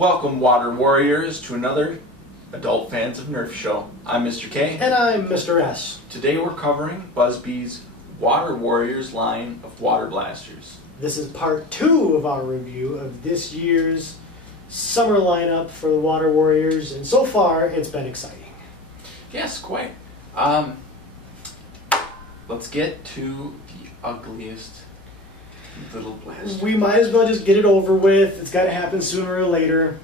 Welcome, Water Warriors, to another Adult Fans of Nerf show. I'm Mr. K. And I'm Mr. S. Today we're covering Busby's Water Warriors line of water blasters. This is part 2 of our review of this year's summer lineup for the Water Warriors, and so far it's been exciting. Yes, quite. Let's get to the ugliest little blaster. We might as well just get it over with. It's got to happen sooner or later.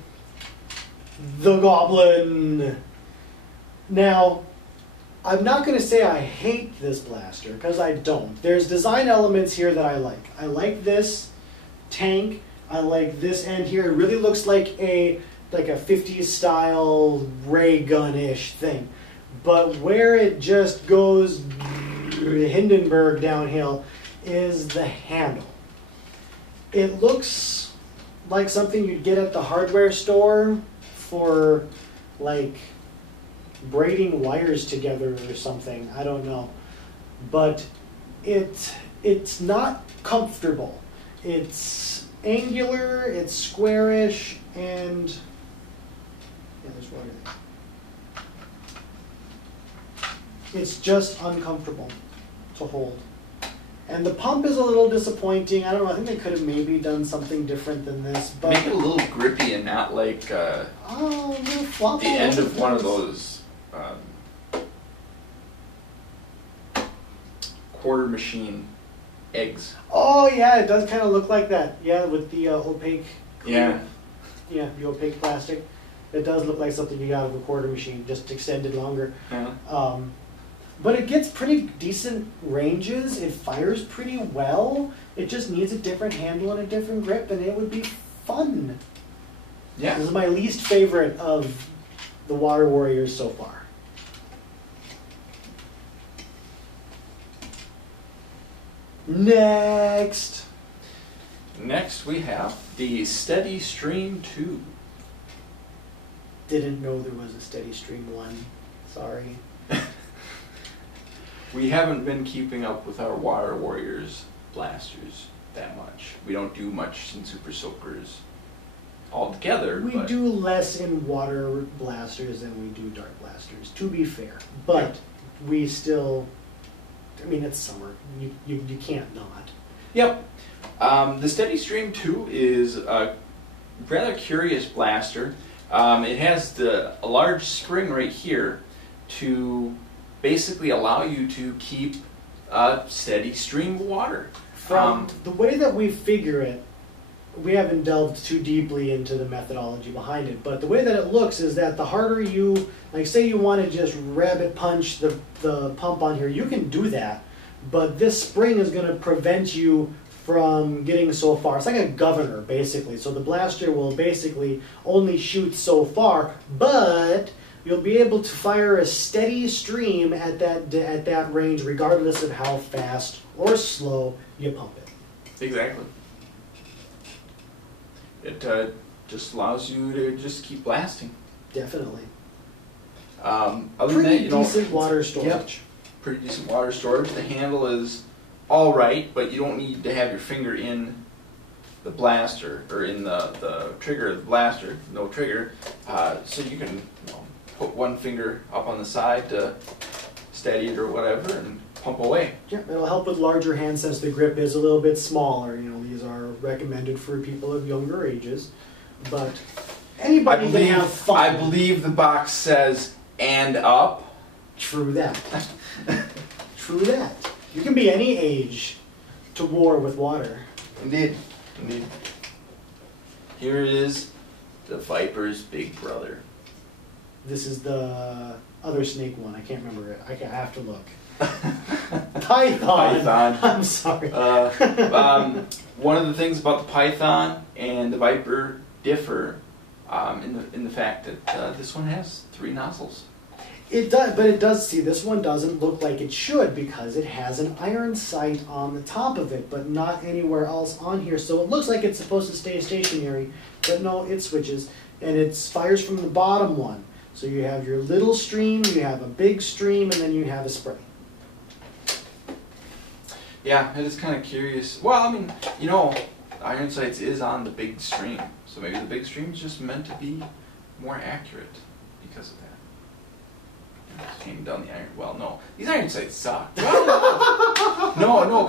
The Goblin. Now, I'm not going to say I hate this blaster, because I don't. There's design elements here that I like. I like this tank. I like this end here. It really looks like a 50s style ray gun-ish thing. But where it just goes Hindenburg downhill is the handle. It looks like something you'd get at the hardware store for, like, braiding wires together or something. I don't know. But it's not comfortable. It's angular, it's squarish, and yeah, there's water there. It's just uncomfortable to hold. And the pump is a little disappointing. I don't know, I think they could have maybe done something different than this. But make it a little grippy and not like the end of one of those quarter machine eggs. Oh yeah, it does kind of look like that. Yeah, with the opaque. Yeah. Yeah, the opaque plastic. It does look like something you got out of a quarter machine, just extended longer. Yeah. But it gets pretty decent ranges. It fires pretty well. It just needs a different handle and a different grip, and it would be fun. Yeah. This is my least favorite of the Water Warriors so far. Next we have the Steady Stream 2. Didn't know there was a Steady Stream 1. Sorry. We haven't been keeping up with our Water Warriors blasters that much. We don't do much in Super Soakers altogether. We do less in water blasters than we do dark blasters, to be fair. But we still, I mean, it's summer. You can't not. Yep. The Steady Stream 2 is a rather curious blaster. It has a large spring right here to basically allow you to keep a steady stream of water. From the way that we figure it, we haven't delved too deeply into the methodology behind it, but the way that it looks is that the harder you, like say you want to just rabbit punch the pump on here, you can do that, but this spring is going to prevent you from getting so far. It's like a governor, basically. So the blaster will basically only shoot so far, but you'll be able to fire a steady stream at that range, regardless of how fast or slow you pump it. Exactly. It just allows you to just keep blasting. Definitely. Other pretty than that, decent water storage. Yep, pretty decent water storage. The handle is all right, but you don't need to have your finger in the blaster or in the trigger of the blaster. No trigger, so you can put one finger up on the side to steady it or whatever and pump away. Yeah, it'll help with larger hands since the grip is a little bit smaller. You know, these are recommended for people of younger ages, but anybody can have fun. I believe the box says "and up." True that. True that. You can be any age to war with water. Indeed. Indeed. Here it is, the Viper's big brother. This is the other snake one. I can't remember it. I have to look. Python. I'm sorry. One of the things about the Python and the Viper differ in the fact that this one has 3 nozzles. It does, but it does. See, this one doesn't look like it should because it has an iron sight on the top of it, but not anywhere else on here. So it looks like it's supposed to stay stationary, but no, it switches, and it fires from the bottom one. So you have your little stream, you have a big stream, and then you have a spray. Yeah, it is kind of curious. Well, I mean, you know, Iron Sights is on the big stream, So maybe the big stream is just meant to be more accurate because of that. Just came down the iron. Well, no, these iron sights suck. no,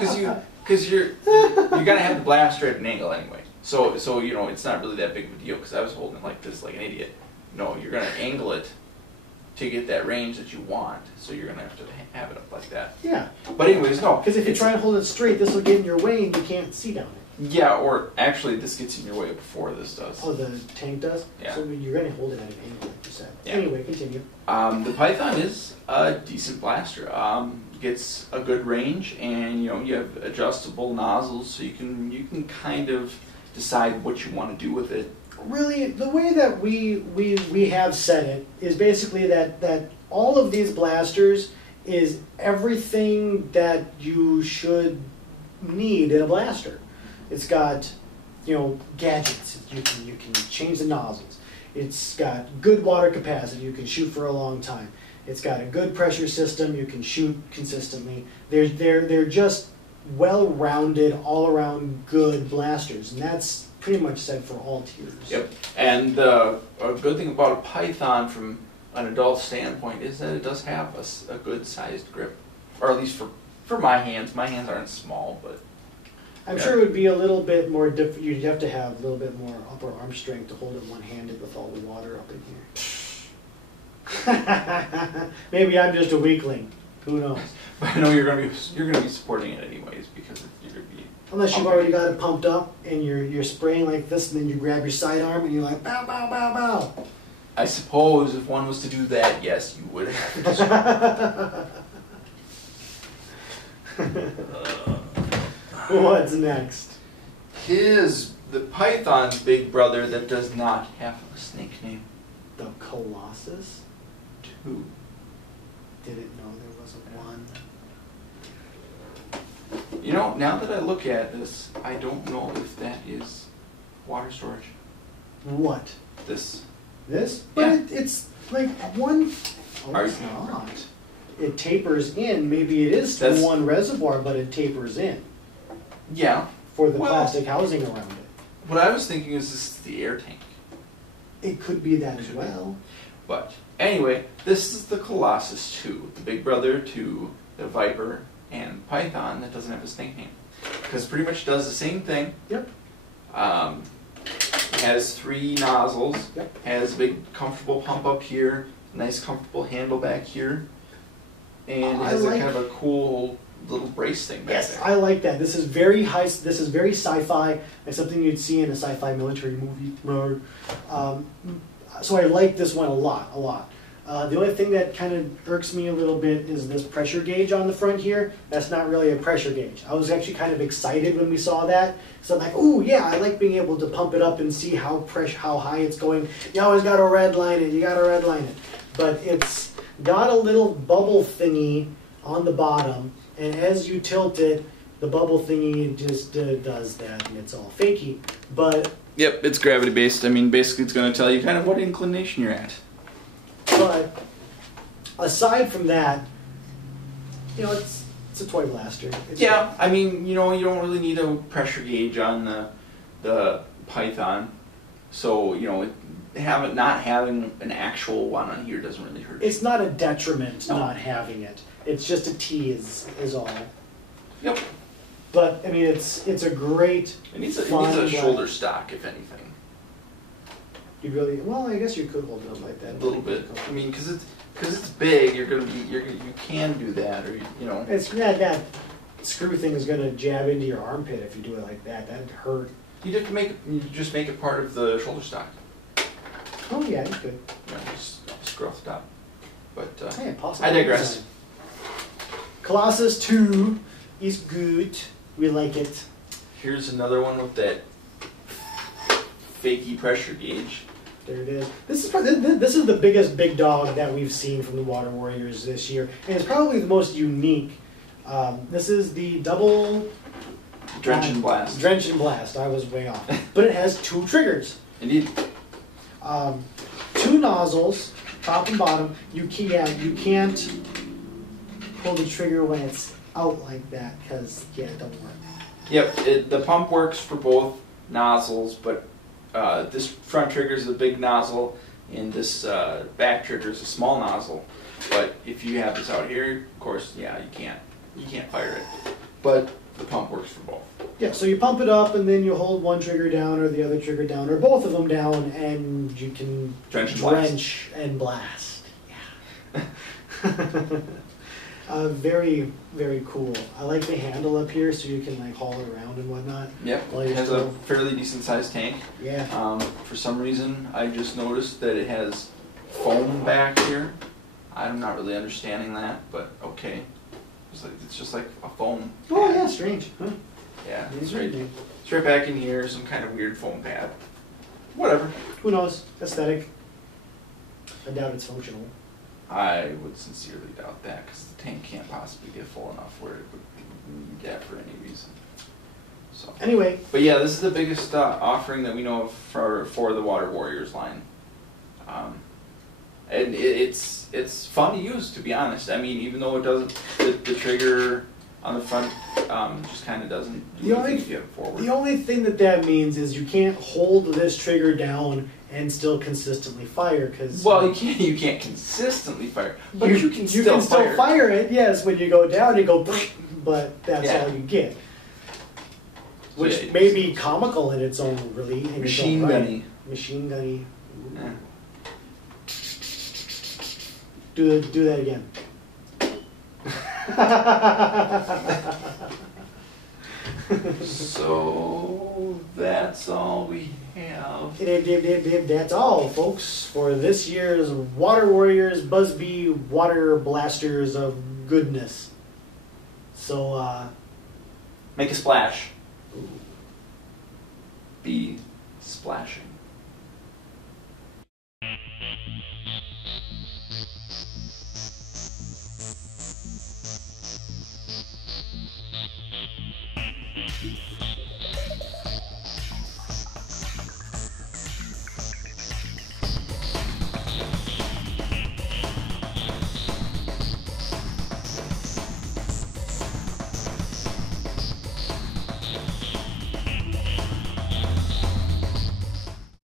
because you're gonna have the blaster at an angle anyway. So you know it's not really that big of a deal. Because I was holding it like this, like an idiot. No, you're gonna angle it to get that range that you want. So you're gonna have to have it up like that. Yeah. But anyways, no. Because if you try to hold it straight, this will get in your way and you can't see down it. Yeah, or actually this gets in your way before this does. Oh, the tank does? Yeah. So you're going to hold it at an angle, like you said. Yeah. Anyway, continue. The Python is a decent blaster. Gets a good range, and you know you have adjustable nozzles, so you can kind of decide what you want to do with it. Really, the way that we have said it is basically that all of these blasters is everything that you should need in a blaster. It's got, you know, gadgets. You can change the nozzles. It's got good water capacity. You can shoot for a long time. It's got a good pressure system. You can shoot consistently. They're just well-rounded, all-around good blasters, and that's pretty much said for all tiers. Yep. And a good thing about a Python from an adult standpoint is that it does have a good-sized grip, or at least for my hands. My hands aren't small, but I'm sure it would be a little bit more different. You'd have to have a little bit more upper arm strength to hold it one-handed with all the water up in here. Maybe I'm just a weakling. Who knows? But I know you're gonna be supporting it anyways because you're gonna be. Unless you've already got it pumped up and you're spraying like this, and then you grab your sidearm and you're like bow bow bow bow. I suppose if one was to do that, yes, you would have. What's next? The Python's big brother that does not have a snake name. The Colossus? 2. Didn't know there was a 1. You know, now that I look at this, I don't know if that is water storage. What? This? This? Yeah. But it's like one. Oh, it's not. It tapers in. Maybe it is one reservoir, but it tapers in. Yeah. For the plastic housing around it. What I was thinking is this is the air tank. It could be that as well. But anyway, this is the Colossus 2, the big brother to the Viper and Python that doesn't have a snake name. Because it pretty much does the same thing. Yep. It has 3 nozzles. Yep. Has a big comfortable pump up here, nice comfortable handle back here, and it has kind of a cool little brace thing back there. I like that. This is very high. This is very sci-fi. Like something you'd see in a sci-fi military movie. So I like this one a lot. The only thing that kind of irks me a little bit is this pressure gauge on the front here. That's not really a pressure gauge. I was actually kind of excited when we saw that. So I'm like, ooh, yeah, I like being able to pump it up and see how high it's going. You always got to red line it. But it's got a little bubble thingy on the bottom, and as you tilt it, the bubble thingy just does that, and it's all fakey. But yep, it's gravity based. I mean, basically, it's going to tell you kind of what inclination you're at. But aside from that, you know, it's a toy blaster. Yeah, I mean, you know, you don't really need a pressure gauge on the Python, so you know, not having an actual one on here doesn't really hurt. It's not a detriment not having it. It's just a tease, is all. Yep. But I mean, it's a great. It needs a shoulder stock, if anything. You really? Well, I guess you could hold it up like that. A little bit. I mean, because it's big, you can do that, or you know. It's that screw thing is gonna jab into your armpit if you do it like that. That'd hurt. You just make it part of the shoulder stock. Oh yeah, you could. Yeah, just screw off the top. But hey, I digress. Colossus 2 is good. We like it. Here's another one with that fakey pressure gauge. There it is. This is the biggest big dog that we've seen from the Water Warriors this year, and it's probably the most unique. This is the double Drench and Blast. Drench and Blast. I was way off, but it has 2 triggers. Indeed. 2 nozzles, top and bottom. You can't pull the trigger when it's out like that because it don't work. Yep, the pump works for both nozzles, but this front trigger is a big nozzle, and this back trigger is a small nozzle. But if you have this out here, of course, yeah, you can't fire it. But the pump works for both. Yeah, so you pump it up, and then you hold one trigger down or the other trigger down, or both of them down, and you can Drench and blast. Yeah. Very, very cool. I like the handle up here, so you can like haul it around and whatnot. Yep, it has a fairly decent sized tank. Yeah. For some reason, I just noticed that it has foam back here. I'm not really understanding that, but okay. It's just like a foam. Oh yeah, strange. Huh? Yeah, it's right back in here, some kind of weird foam pad. Whatever. Who knows? Aesthetic. I doubt it's functional. I would sincerely doubt that, because the tank can't possibly get full enough where it would need that for any reason. So anyway. But yeah, this is the biggest offering that we know of for the Water Warriors line. And it's fun to use, to be honest. I mean, even though it doesn't, the trigger on the front just kind of doesn't do anything if you have it forward. The only thing that means is you can't hold this trigger down and still consistently fire, because well, you can't consistently fire, but you can still fire it. Yes, when you go down, you go, but that's all you get. Which may be comical in its own release. Machine gunny. Machine gunny. Yeah. Do that again. So that's all we have. That's all, folks, for this year's Water Warriors Busby Water Blasters of goodness. So, make a splash. Be splashing.